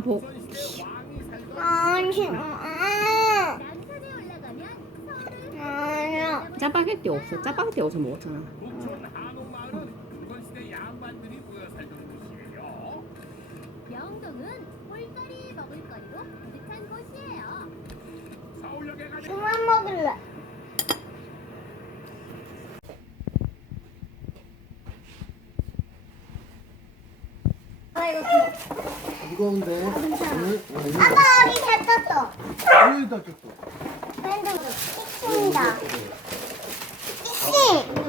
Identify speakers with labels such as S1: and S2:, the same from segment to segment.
S1: 보.
S2: 아, 뭐. 아, 아니야. 아, 아.
S1: 아, 아. 짜파게티 없어. 짜파게티 어서 먹었잖
S2: 그만 먹을래. 음.
S3: 무거운데. 아, 응?
S2: 응? 아빠 어디 닦았어?
S3: 어디 닦였어?
S2: 밴드로 치킨이다. 치킨.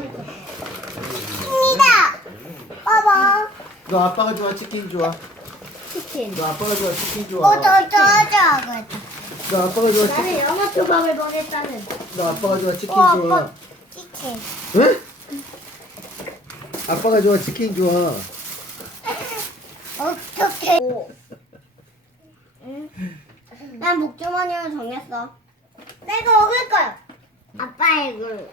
S3: 너 아빠가 좋아 치킨 좋아. 치킨. 너 아빠가 좋아 치킨 좋아.
S2: 어, 뭐, 저, 저, 저, 저. 나 아빠가 좋아 치킨. 나는 영어 초밥을 보냈다는.
S3: 나 아빠가 좋아 치킨 오, 좋아. 치킨. 응? 아빠가 좋아 치킨 좋아.
S2: 응? 난 복주머니로 정했어. 내가 얼굴 아빠 얼굴.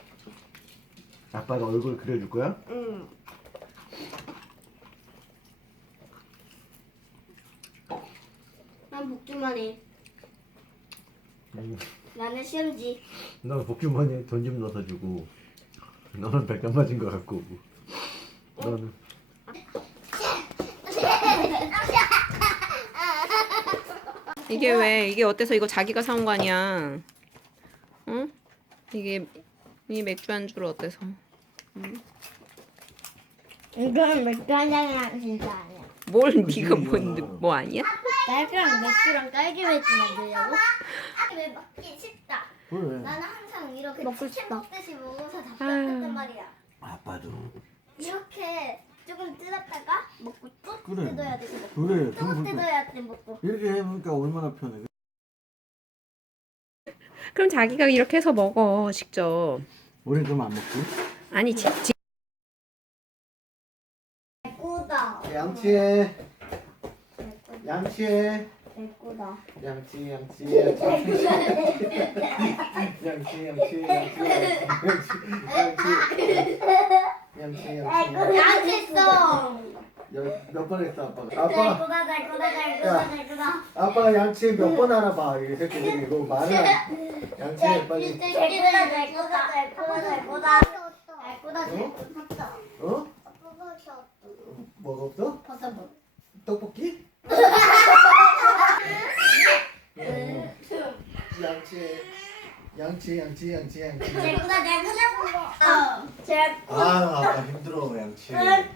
S3: 아빠가 얼굴 그려줄 거야?
S2: 응. 난 복주머니. 응. 나는 시험지.
S3: 난 복주머니 돈좀 넣어 주고. 너는 백점 맞은 거 같고. 너는. 나는...
S1: 이게 뭐? 왜 이게 어때서 이거 자기가 사온 거 아니야? 응? 이게 이 맥주 안주로 어때서? 응?
S2: 이건 맥주 안주랑 진짜 아니야.
S1: 뭘 네가 뭔뭐 뭐 아니야?
S2: 딸기랑 맥주랑, 맥주랑 딸기 맥주 먹으려고. 아왜 먹기 쉽다. 왜? 나는 항상 이렇게 먹고 싶 먹듯이 먹어서 답답했단 아유. 말이야. 아빠도 이렇게 조금 뜯었다가 먹고 그래. 그래.
S3: 이렇게 해니까 얼마나 편해.
S1: 그럼 자기가 이렇게 해서 먹어 직접. 우리 그안 먹고? 아니 직. 응.
S2: 배다양치
S3: 지... 네, 양치해. 배다 양치 양치 양치 양치. 양치, 양치. 했어, 아빠가 아빠
S2: 가 네,
S3: 아빠 양치 몇번 하나 봐 이렇게 그 말을 양치 빨리
S2: 이새들은 날꼬다 날꼬다 날꼬다 날꼬다 날꼬다
S3: 어? 뭐 없어? 어? 버섯 먹... 떡볶이? 어. 양치 양치 양치 양치 양치
S2: 네, 날꼬다 날꼬다 네,
S3: 어제아 아빠 힘들어 양치 음.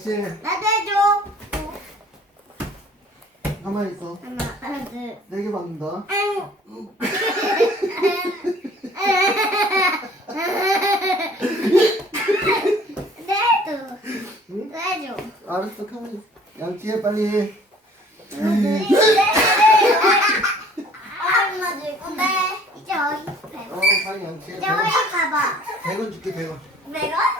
S3: 나도
S2: 해줘. 가만 있어. 하나, 하나 둘.
S3: 네 개 받는다. 해줘. 아, 어.
S2: 네, 응? 네, 해줘.
S3: 알았어, 가만 양치해, 빨리. 있고, 이제 어디 있 어, 이제 어디
S2: 가봐. 1원 줄게, 1원1원